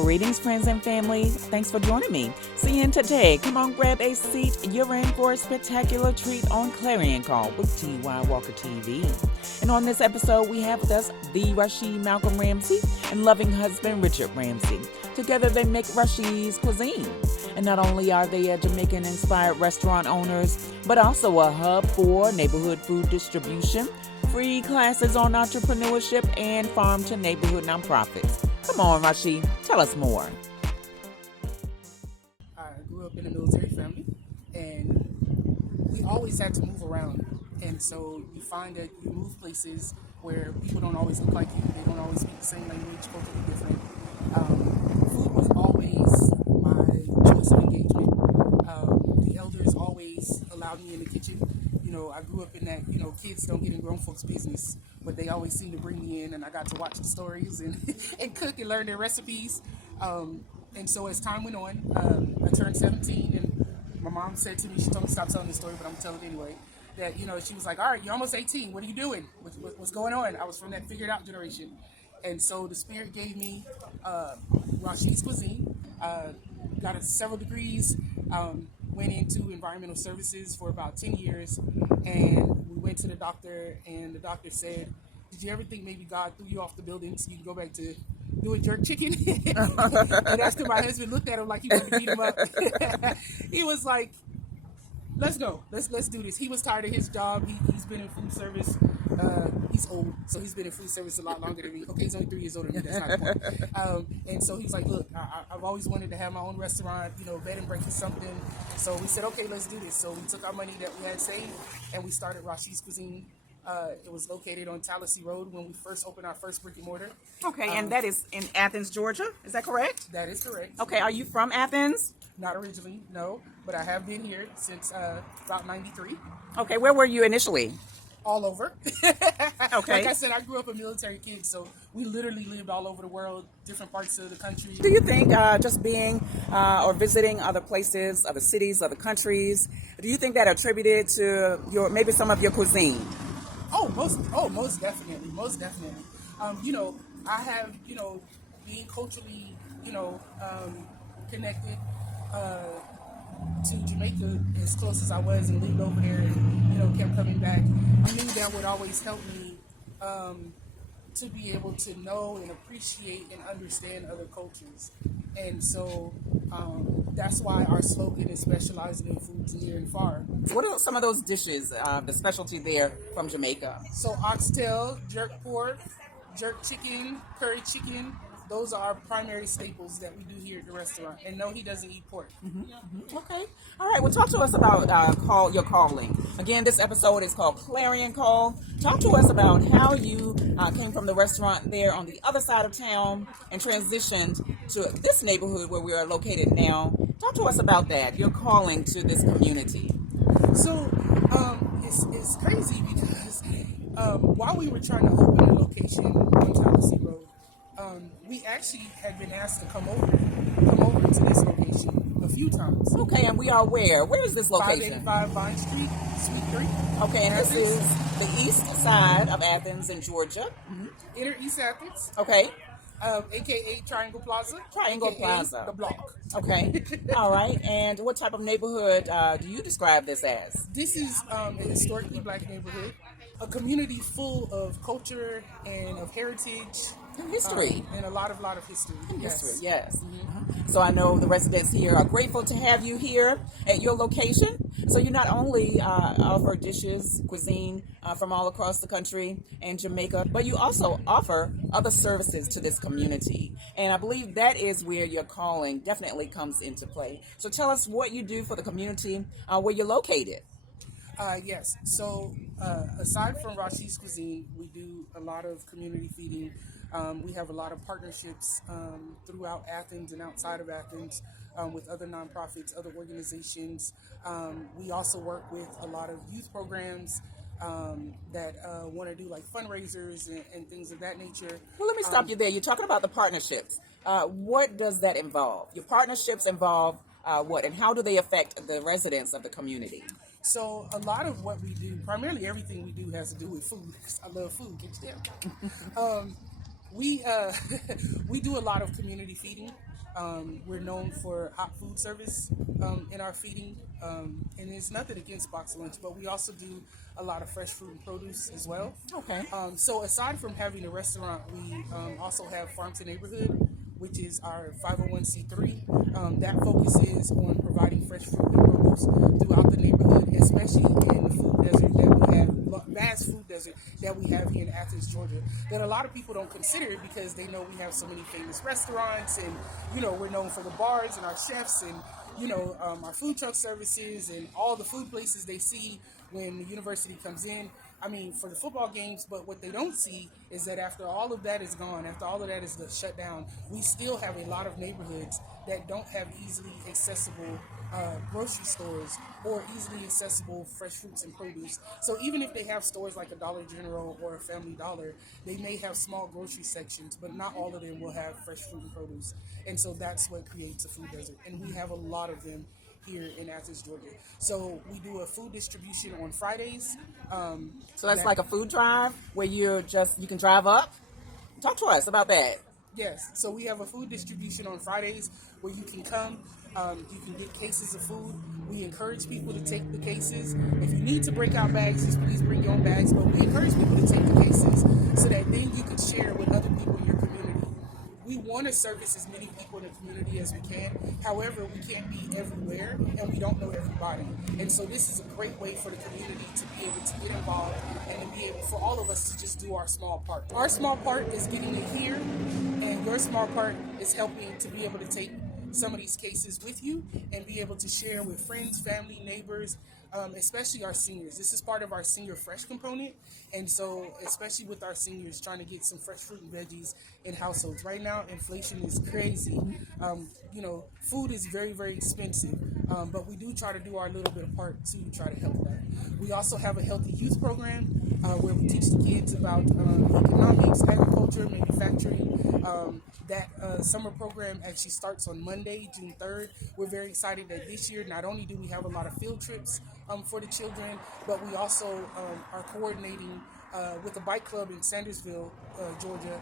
Greetings, friends and family. Thanks for joining me. See you in today. Come on, grab a seat. You're in for a spectacular treat on Clarion Call with tywalkertv. And on this episode, we have with us the Rashe Malcom Ramsey and loving husband Richard Ramsey. Together, they make Rashe's Cuisine. And not only are they a Jamaican-inspired restaurant owners, but also a hub for neighborhood food distribution, free classes on entrepreneurship, and farm-to-neighborhood nonprofits. Come on, Rashe, tell us more. I grew up in a military family, and we always had to move around. And so you find that you move places where people don't always look like you, they don't always speak the same language, culturally different. Food was always my choice of engagement. The elders always allowed me in the kitchen. I grew up in that, kids don't get in grown folks' business, but they always seem to bring me in, and I got to watch the stories and cook and learn their recipes. And so as time went on, I turned 17, and my mom said to me, she told me to stop telling this story, but I'm going to tell it anyway, that, she was like, all right, you're almost 18. What are you doing? What's going on? I was from that figured out generation. And so the Spirit gave me Rashe's Cuisine, got several degrees, went into environmental services for about 10 years, and we went to the doctor, and the doctor said, did you ever think maybe God threw you off the building so you can go back to doing jerk chicken? And that's when my husband looked at him like he wanted to beat him up. He was like, let's go. Let's do this. He was tired of his job. He's been in food service. He's old, so he's been in food service a lot longer than me. Okay, he's only 3 years older than me. That's not the point. And so he was like, look, I've always wanted to have my own restaurant, bed and breakfast something. So we said, okay, let's do this. So we took our money that we had saved, and we started Rashe's Cuisine. It was located on Tallahassee Road when we first opened our first brick and mortar. Okay, and that is in Athens, Georgia. Is that correct? That is correct. Okay, are you from Athens? Not originally, no, but I have been here since about 93. Okay, where were you initially? All over. Okay. Like I said, I grew up a military kid, so we literally lived all over the world, different parts of the country. Do you think just being or visiting other places, other cities, other countries, do you think that attributed to maybe some of your cuisine? Most definitely. I have, being culturally, connected to Jamaica as close as I was and lived over there and, kept coming back. I knew that would always help me to be able to know and appreciate and understand other cultures. And so that's why our slogan is specializing in foods near and far. What are some of those dishes, the specialty there from Jamaica? So oxtail, jerk pork, jerk chicken, curry chicken. Those are our primary staples that we do here at the restaurant. And no, he doesn't eat pork. Mm-hmm. Okay. All right. Well, talk to us about your calling. Again, this episode is called Clarion Call. Talk to us about how you came from the restaurant there on the other side of town and transitioned to this neighborhood where we are located now. Talk to us about that, your calling to this community. So it's crazy because while we were trying to open a location on Tallahassee Road, we actually had been asked to come over to this location a few times. Okay, and we are where? Where is this location? 585 Vine Street, Suite 3. Okay, and this is the east side of Athens in Georgia. Mm-hmm. Inner East Athens. Okay. AKA Triangle Plaza. Plaza. The block. Okay. All right. And what type of neighborhood do you describe this as? This is a historically black neighborhood. A community full of culture and of heritage. And history. And a lot of history. History, yes. Mm-hmm. So I know the residents here are grateful to have you here at your location. So you not only offer dishes, cuisine from all across the country and Jamaica, but you also offer other services to this community. And I believe that is where your calling definitely comes into play. So tell us what you do for the community where you're located. Yes. So aside from Rashe's Cuisine, we do a lot of community feeding. We have a lot of partnerships throughout Athens and outside of Athens with other nonprofits, other organizations. We also work with a lot of youth programs that want to do like fundraisers and things of that nature. Well, let me stop you there. You're talking about the partnerships. What does that involve? Your partnerships involve what, and how do they affect the residents of the community? So a lot of what we do, primarily everything we do has to do with food. I love food, can't you tell? We we do a lot of community feeding. We're known for hot food service in our feeding, and it's nothing against box lunch, but we also do a lot of fresh fruit and produce as well. Okay. So aside from having a restaurant, we also have Farm to Neighborhood, which is our 501c3 that focuses on providing fresh fruit and produce throughout the neighborhood, especially in the food desert that we have, vast food desert that we have here in Athens, Georgia, that a lot of people don't consider because they know we have so many famous restaurants and, we're known for the bars and our chefs and, our food truck services and all the food places they see when the university comes in. I mean, for the football games, but what they don't see is that after all of that is gone, after all of that is shut down, we still have a lot of neighborhoods that don't have easily accessible grocery stores or easily accessible fresh fruits and produce. So even if they have stores like a Dollar General or a Family Dollar, they may have small grocery sections, but not all of them will have fresh fruit and produce. And so that's what creates a food desert. And we have a lot of them here in Athens, Georgia. So we do a food distribution on Fridays. So that's like a food drive where you can drive up. Talk to us about that. Yes, so we have a food distribution on Fridays where you can come, you can get cases of food. We encourage people to take the cases. If you need to break out bags, just please bring your own bags, but we encourage people to take the cases so that then you can share with other people in your community. We want to service as many people in the community as we can. However, we can't be everywhere and we don't know everybody. And so this is a great way for the community to be able to get involved and to be able for all of us to just do our small part. Our small part is getting it here, and your small part is helping to be able to take some of these cases with you and be able to share with friends, family, neighbors, especially our seniors. This is part of our senior fresh component, and so especially with our seniors trying to get some fresh fruit and veggies in households. Right now, inflation is crazy. Food is very, very expensive, but we do try to do our little bit of part to try to help that. We also have a healthy youth program where we teach the kids about economics, agriculture, manufacturing. That summer program actually starts on Monday, June 3rd. We're very excited that this year, not only do we have a lot of field trips for the children, but we also are coordinating with a bike club in Sandersville, Georgia,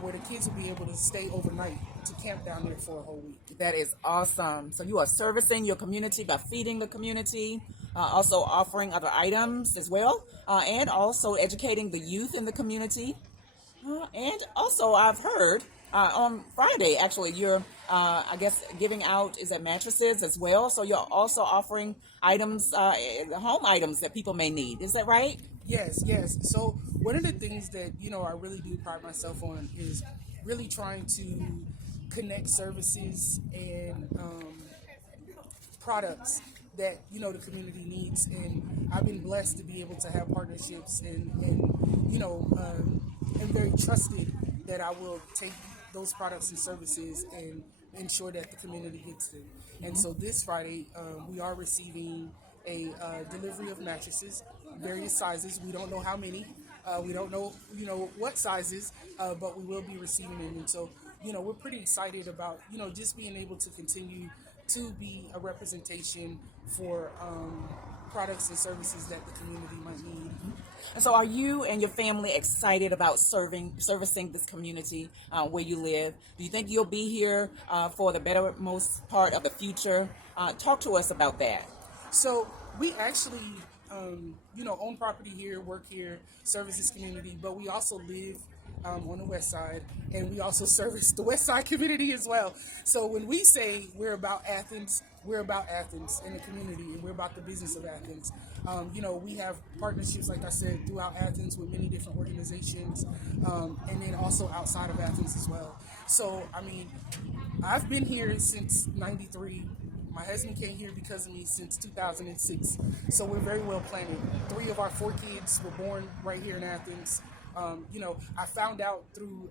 where the kids will be able to stay overnight to camp down there for a whole week. That is awesome. So you are servicing your community by feeding the community, also offering other items as well, and also educating the youth in the community. And also, I've heard on Friday, actually, you're, giving out, is that mattresses as well? So you're also offering items, home items that people may need. Is that right? Yes. So one of the things that, I really do pride myself on is really trying to connect services and products that, the community needs. And I've been blessed to be able to have partnerships and am very trusted that I will take those products and services and ensure that the community gets them. And so this Friday, we are receiving a delivery of mattresses, various sizes. We don't know how many. We don't know, what sizes, but we will be receiving them. And so, we're pretty excited about, just being able to continue to be a representation for products and services that the community might need. And so are you and your family excited about servicing this community where you live? Do you think you'll be here for the bettermost part of the future? Talk to us about that. So we actually, own property here, work here, service this community, but we also live on the west side, and we also service the west side community as well. So when we say we're about Athens in the community, and we're about the business of Athens. We have partnerships, like I said, throughout Athens with many different organizations, and then also outside of Athens as well. So, I've been here since '93. My husband came here because of me since 2006. So we're very well planted. 3 of our 4 kids were born right here in Athens. I found out through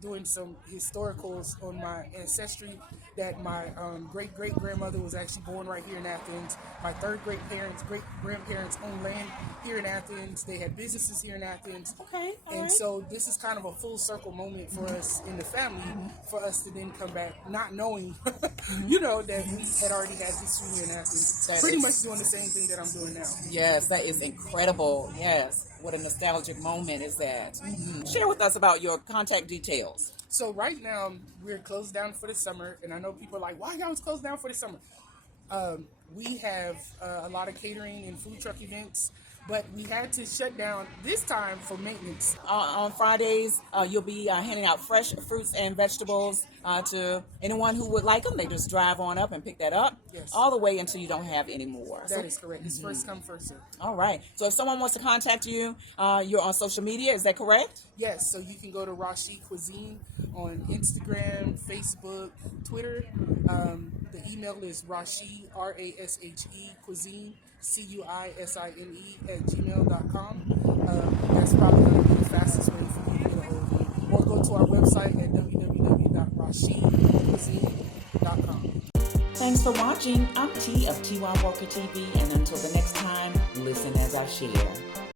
doing some historicals on my ancestry that my great-great-grandmother was actually born right here in Athens. My third great-grandparents owned land here in Athens. They had businesses here in Athens. Okay. And so this is kind of a full circle moment for us in the family, for us to then come back not knowing, that we had already had history here in Athens. Pretty much doing the same thing that I'm doing now. Yes, that is incredible. Yes. What a nostalgic moment is that. Share with us about your contact details. So right now we're closed down for the summer, and I know people are like, "Why y'all was closed down for the summer?" We have a lot of catering and food truck events, but we had to shut down this time for maintenance. On Fridays, you'll be handing out fresh fruits and vegetables to anyone who would like them. They just drive on up and pick that up, Yes. all the way until you don't have any more. That is correct. It's first come, first serve. All right. So if someone wants to contact you, you're on social media. Is that correct? Yes, so you can go to Rashe Cuisine on Instagram, Facebook, Twitter. The email is Rashe, Rashe, cuisine, cuisine @gmail.com. That's probably going to be the fastest way for you to get a hold of me. Or go to our website at www.rashecuisine.com. Thanks for watching. I'm T of T.Y. Walker TV, and until the next time, listen as I share.